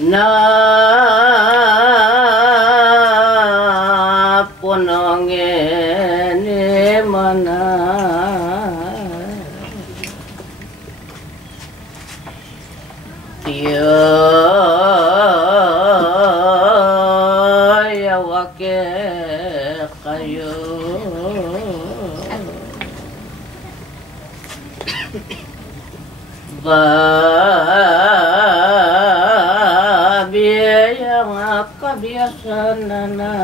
na punongin mana tiyo yawake kayo yang kebiasaan na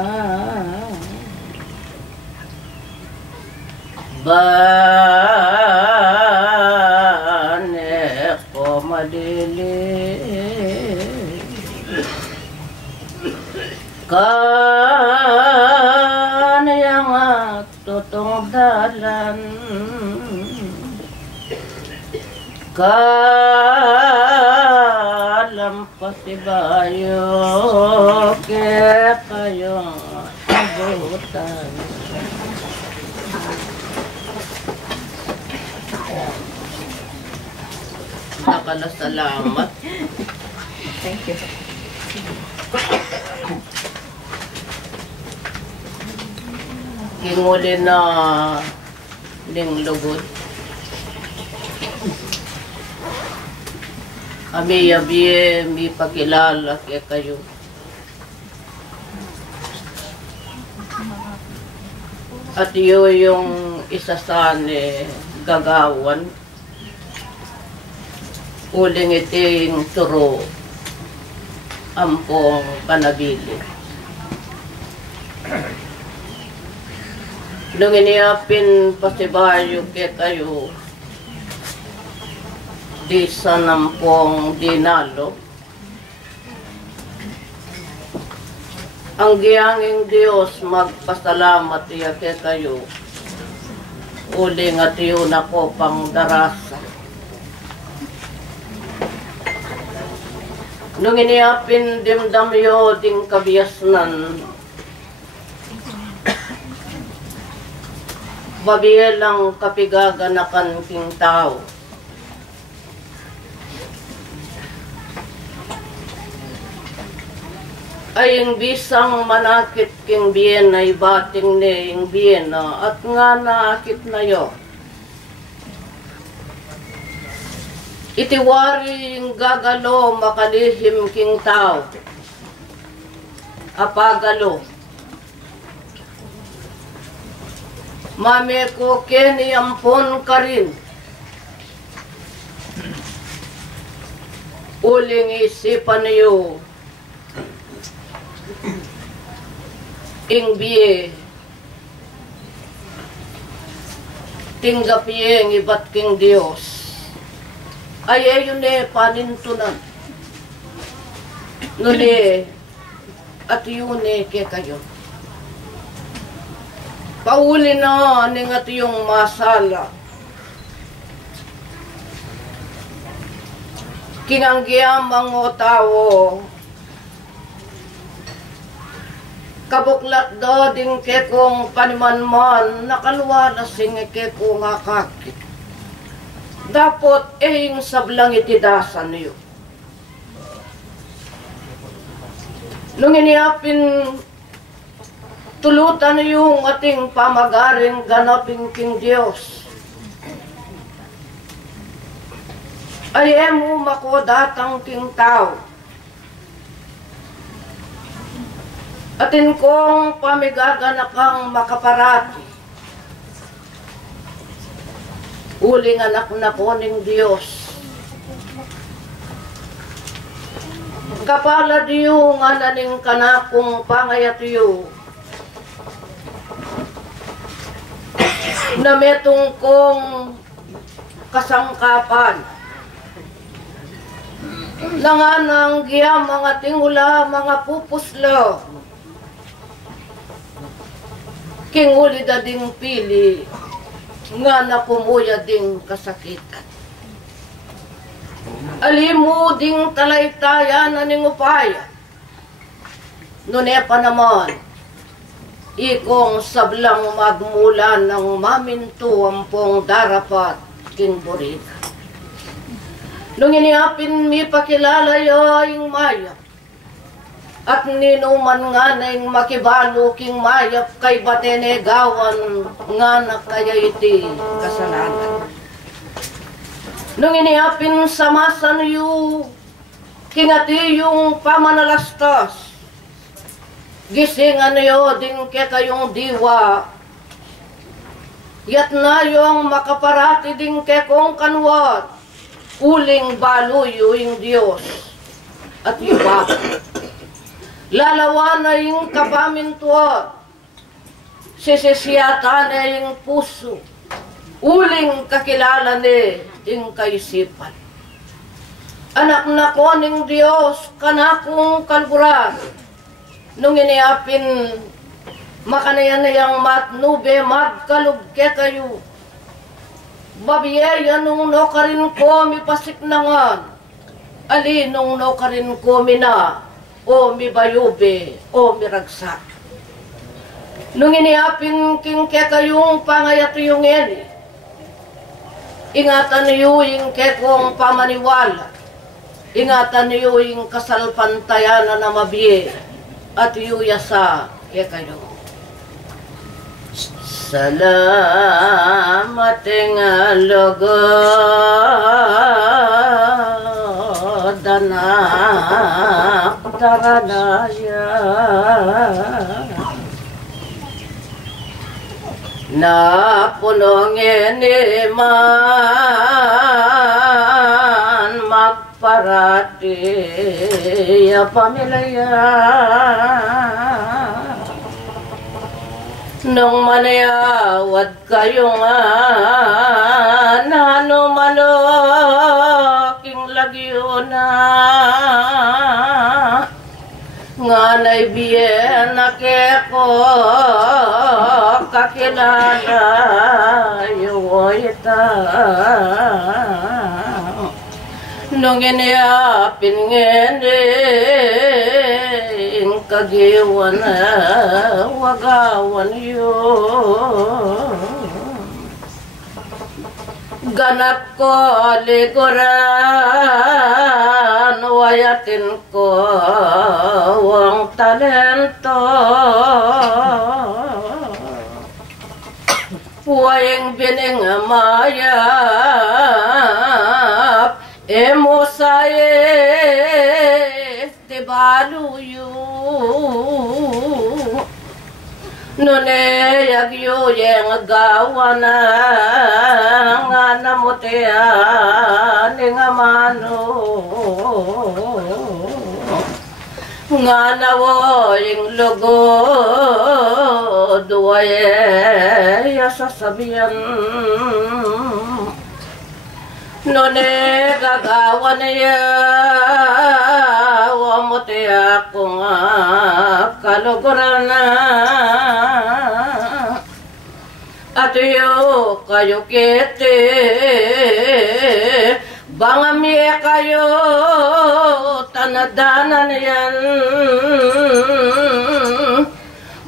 bane ko madili kan yang tutong dalan kalampas bayo ke kayong abutan Salamat. Thank you. Kinguli na ning lugod. Kami yabi mi pakilala kaya kayo. At iyo yung isa sa gagawan. Uling iting turo ampong panabili. Nung iniapin pasibayo kaya kayo, di sa nampong dinalo, ang giyanging Diyos magpasalamat iya kaya kayo, uling at yun ako pang darasa. Nung iniapin dimdamyo ding kabiasnan, babilang kapigaganakan king tao. Ay ang bisang manakit king bien ay bating ne ing bien at nga nakit na yo. Itiwari yung gagalo makalihim king tao. Apagalo. Mame ko keni ampon ka rin. Uling isipan niyo. Ing biye. Tinggap yung iba't king Diyos. Ay ayun panintunan. Nuli at yun ke kayo. Pauli na ning at yung masala. Kinanggiyam ang o tao. Kabuklat do ding ke kong panimanman nakalwala sing ke kong akakit. Dapat yung sablang itidasan niyo. Nung iniapin tulutan yung ating pamagaring ganapin king Diyos. Ay mo makodatang king tao. Atin kong pamigaganakang makaparati. Uling anak na ko ng Diyos. Kapala diyo nga naning kanakong pangayatiyo. Na metong kong kasangkapan. Nanganang giya mga tingula, mga pupuslo. Kinguli da ding pili. Nga na pumuya ding kasakitan. Alimu ding talaytayan na ning upaya. Nunepa naman, ikong sablang magmulan ng maminto ang pong darapat king burina. Nung iniapin mi pakilala yung maya, at ninuman nga nang makibalo king mayap kay batenegawan nga na kaya iti kasalanan. Nung iniapin sa masan yu kingati yung pamanalastas, gisingan niyo din ke kayong diwa, yat na yung makaparati din ke kong kanwat, uling baluyo yung Diyos at iba. Lalawa na yung kapamintuan, sisisiyata na yung puso, uling kakilala ni yung kaisipan. Anak na ko ng Diyos, kanakong kalburan, nung iniapin, makanayan na yung matnube, magkalugke kayo. Babiyaya nung no karin ko, mipasiknangan, ali nung no karin ko mina, o mi bayube, o mi ragsak. Nung iniapin king ke kayong pangayato yung eni, ingatan niyo yung ke kong pamaniwala, ingatan niyo yung kasalpantayan na mabiye, at yuyasa ke kayo. Salamat nga lugod anak daranaya na punongin man magparati ya pamilya nung manayawad kayong nano malaking lagyo na nga naibiyen na keko kakilala yuwita nung iniapin nginin kagiwan wagawan yun ganap ko likuran wayatin ko ang talento wayang bining mayap emosaye tibaluyo nune yagyo yang gawana nga namutia nga mano nga nawoying lugod waye sasabihan nune gagawan ya wamuti akong kaluguran at iyo kayo kiti bangami kayo tanadanan yan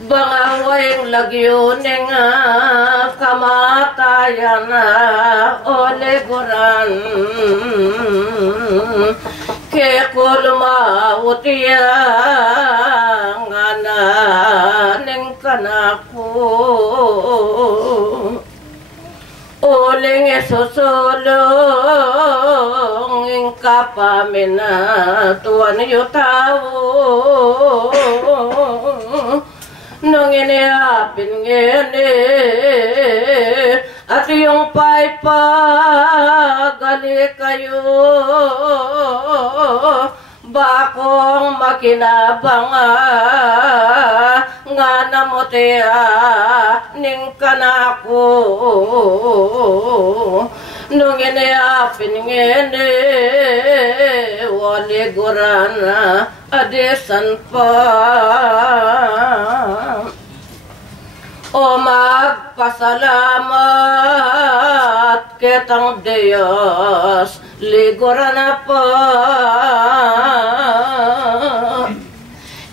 bangaway lagyoning kamatayan oleguran ke kulmautiya nga naning kanako uling isusulong ing kapamina tuwan yu tao nung iniapin ngini at yung paipagali kayo bakong makinabang nga namutia ning kanako nung iniapin ngini waliguran adesan pa o magpasalamat kitang Diyos liguran na pa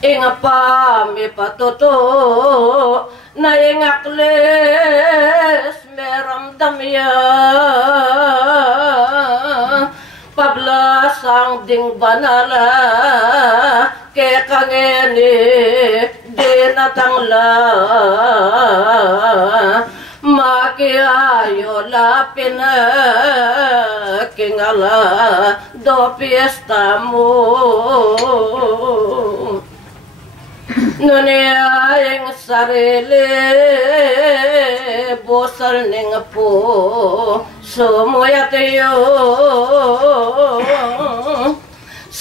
inga pa mi patuto na ingakles meramdam ya pablasang ding banala ke kangeni dinatangla makiayo lapin kingala do fiesta mo nunia yang sarili bosal ning po sumuya tayo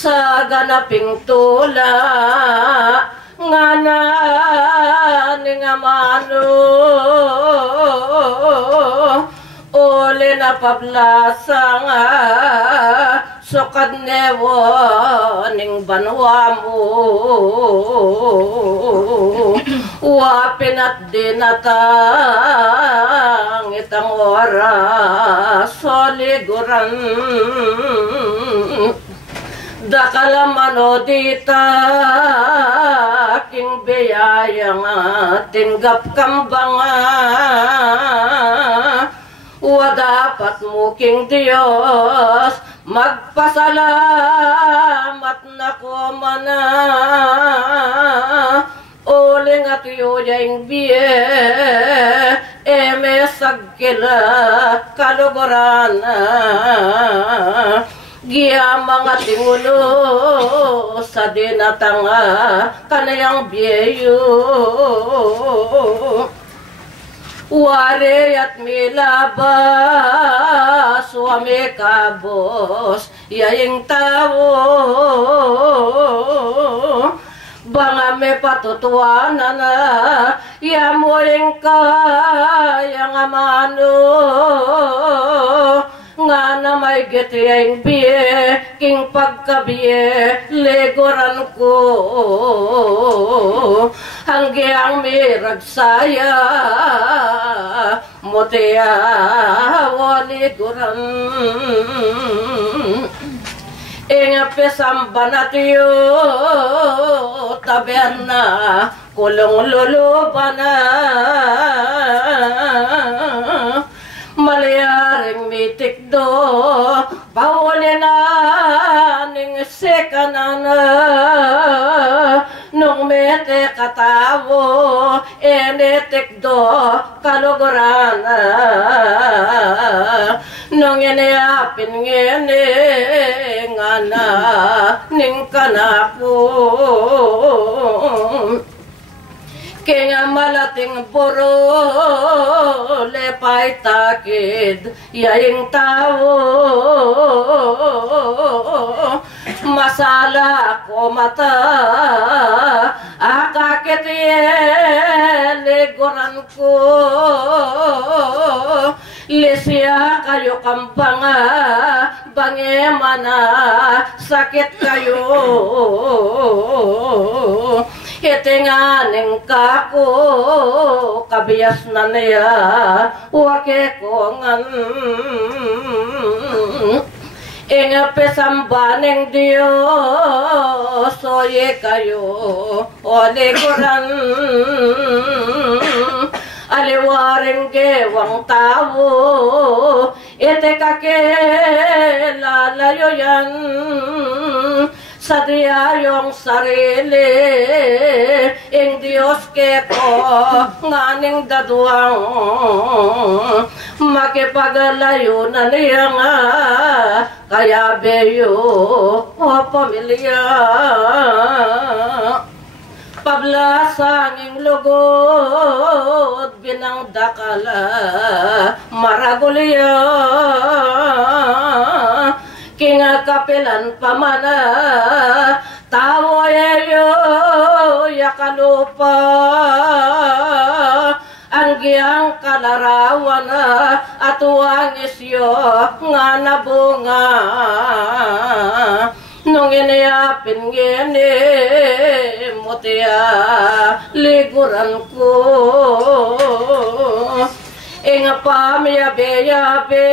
sa ganaping tula ngana ning amano ole na pablasa nga sukad newo ning banwa mo wapin at dinatang itang oras soliguran dakalamano dita king biyayang tinggap kambanga wa dapat mo king Diyos magpasalamat na ko mana uling at yoyang biye sagkila kaluguran Gia mga tingulo sa dinatanga kanayang biyeyo Wari at milabas wame kabos yaing tao Banga me patutuanan na yamoing kayang amano nga na may getiyang biye king pagkabiye legoran ko hanggang miragsaya motea walegoran Inga pesamba na tiyo taberna kulong lulubana Maliaring mitik do bawali na ning sekanana nung mete katawo enetik do kalugurana nung iniapin ngene ngana ning kanapo Kaya malating buro lepay takid yaing tao masala ko mata akakit legoran ko lesya kayo kampanga bange mana sakit kayo Hetinganing kako kabiyas na niya wake ko ngan Inga pesambaning Diyos oye kayo oliguran aliwaring gewang tao ite kakilalayo yan sa diyayong sarili ing Diyos ke ko nganing daduang makipaglayo na niya nga kaya beyo o pamilya pablasanging lugod binang dakala maragulya Kinga kapilan pamana tawo yayo yakalupa ang giyang kalarawan atuang isyo nga nabunga nung iniyapin ngini mutiya liguran ko Inga pamiyabe-yabe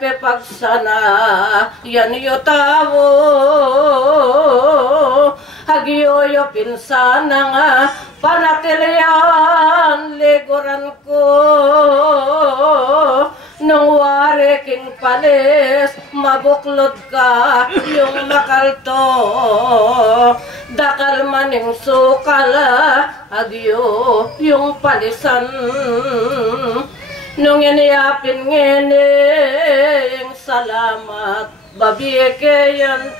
pepagsana yan yu tao Hagyoyo pinsana nga panatilian liguran ko Nung wari king palis mabuklod ka yung makalto dakal maning sukala agyo yung palisan nung iniyapin ngining salamat babike yan.